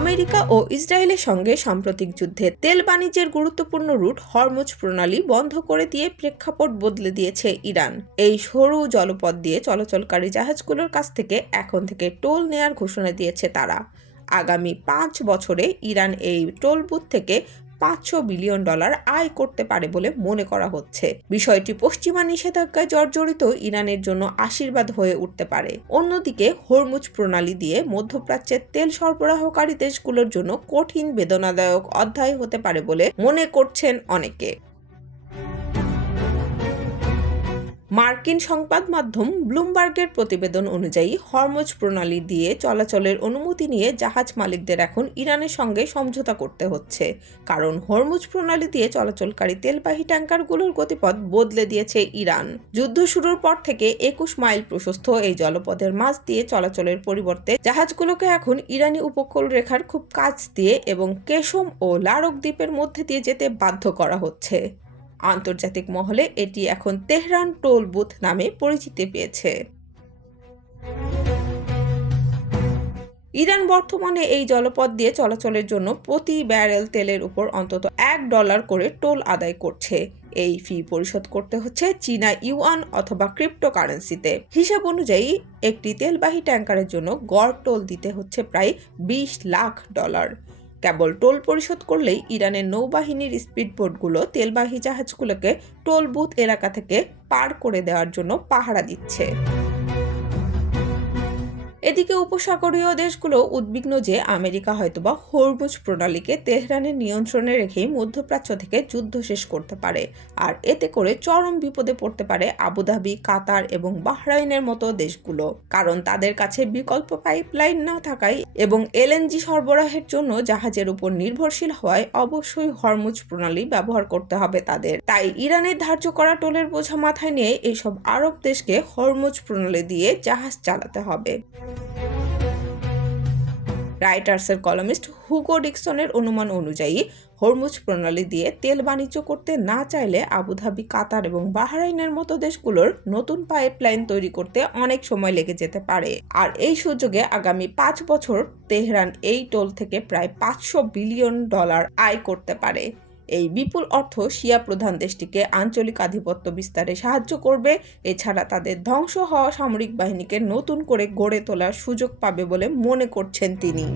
America ও ইসরায়েলের সঙ্গে সাম্প্রতিক যুদ্ধে তেল বাণিজ্যের গুরুত্বপূর্ণ রুট হরমুজ প্রণালী বন্ধ করে দিয়ে প্রেক্ষাপট বদলে দিয়েছে ইরান। এই সরু জলপথ দিয়ে চলাচলকারী জাহাজগুলোর কাছ থেকে এখন থেকে টোল নেয়ার ঘোষণা দিয়েছে তারা। আগামী 5 বছরে ইরান এই টোল বুথ থেকে $500 বিলিয়ন আয় করতে পারে বলে মনে করা হচ্ছে। বিষয়টি পশ্চিমা নিষেধাজ্ঞায় জর্জরিত ইরানের জন্য আশীর্বাদ হয়ে উঠতে পারে। অন্যদিকে হরমুজ প্রণালী দিয়ে মধ্যপ্রাচ্যের তেল সরবরাহকারী দেশগুলোর জন্য কঠিন বেদনাদায়ক অধ্যায় হতে পারে বলে মনে করছেন অনেকে। মার্কিন সংবাদ মাধ্যম ব্লুমবার্গের প্রতিবেদন অনুযায়ী হরমুজ প্রণালী দিয়ে চলাচলের অনুমতি নিয়ে জাহাজ মালিকদের এখন ইরানের সঙ্গে সমঝোতা করতে হচ্ছে, কারণ হরমুজ প্রণালী দিয়ে চলাচলকারী তেলবাহী ট্যাঙ্কারগুলোর গতিপথ বদলে দিয়েছে ইরান। যুদ্ধ শুরুর পর থেকে 21 মাইল প্রশস্ত এই জলপথের মাঝ দিয়ে চলাচলের পরিবর্তে জাহাজগুলোকে এখন ইরানি উপকূল রেখার খুব কাছ দিয়ে এবং কেশম ও লারক দ্বীপের মধ্যে দিয়ে যেতে বাধ্য করা হচ্ছে। আন্তর্জাতিক মহলে এটি এখন তেহরান টোল বুথ নামে পরিচিতি পেয়েছে। ইরান বর্তমানে এই জলপথ দিয়ে চলাচলের জন্য প্রতি ব্যারেল তেলের উপর অন্তত $1 করে টোল আদায় করছে। এই ফি পরিশোধ করতে হচ্ছে চীনা ইউয়ান অথবা ক্রিপ্টোকারেন্সিতে। হিসাব অনুযায়ী একটি তেলবাহী ট্যাঙ্কারের জন্য গড় টোল দিতে হচ্ছে প্রায় $20 লাখ। কেবল টোল পরিশোধ করলেই ইরানের নৌবাহিনীর স্পিডবোটগুলো তেলবাহী জাহাজগুলোকে টোল বুথ এলাকা থেকে পার করে দেওয়ার জন্য পাহারা দিচ্ছে। এদিকে উপসাগরীয় দেশগুলো উদ্বিগ্ন যে আমেরিকা হয়তোবা হরমুজ প্রণালীকে তেহরানের নিয়ন্ত্রণে রেখেই মধ্যপ্রাচ্য থেকে যুদ্ধ শেষ করতে পারে, আর এতে করে চরম বিপদে পড়তে পারে আবুধাবি, কাতার এবং বাহরাইনের মতো দেশগুলো। কারণ তাদের কাছে বিকল্প পাইপলাইন না থাকায় এবং এলএনজি সরবরাহের জন্য জাহাজের উপর নির্ভরশীল হওয়ায় অবশ্যই হরমুজ প্রণালী ব্যবহার করতে হবে তাদের। তাই ইরানের ধার্য করা টোলের বোঝা মাথায় নিয়ে এইসব আরব দেশকে হরমুজ প্রণালী দিয়ে জাহাজ চালাতে হবে। রাইটার্সের কলামিস্ট হুগো ডিকসনের অনুমান অনুযায়ী হরমুজ প্রণালী দিয়ে তেল বাণিজ্য করতে না চাইলে আবুধাবি, কাতার এবং বাহরাইনের মতো দেশগুলোর নতুন পাইপলাইন তৈরি করতে অনেক সময় লেগে যেতে পারে। আর এই সুযোগে আগামী 5 বছর তেহরান এই টোল থেকে প্রায় $500 বিলিয়ন আয় করতে পারে। এই বিপুল অর্থ শিয়া প্রধান দেশটিকে আঞ্চলিক আধিপত্য বিস্তারে সাহায্য করবে, এছাড়া তাদের ধ্বংস হওয়া সামরিক বাহিনীকে নতুন করে গড়ে তোলার সুযোগ পাবে বলে মনে করছেন তিনি।